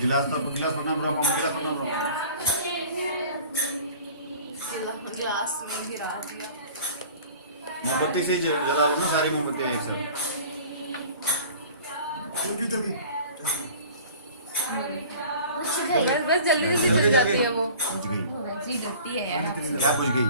गिलास तो गिलास पकड़ना पड़ेगा, गिलास पकड़ना पड़ेगा। गिलास में गिरा दिया। मोमबत्ती से ही जला लो ना सारी मोमबत्तियाँ एक साथ। बस बस जल्दी जल्दी जल जाती है वो। बुझ गई। वैसी डरती है यार आपसे। क्या बुझ गई?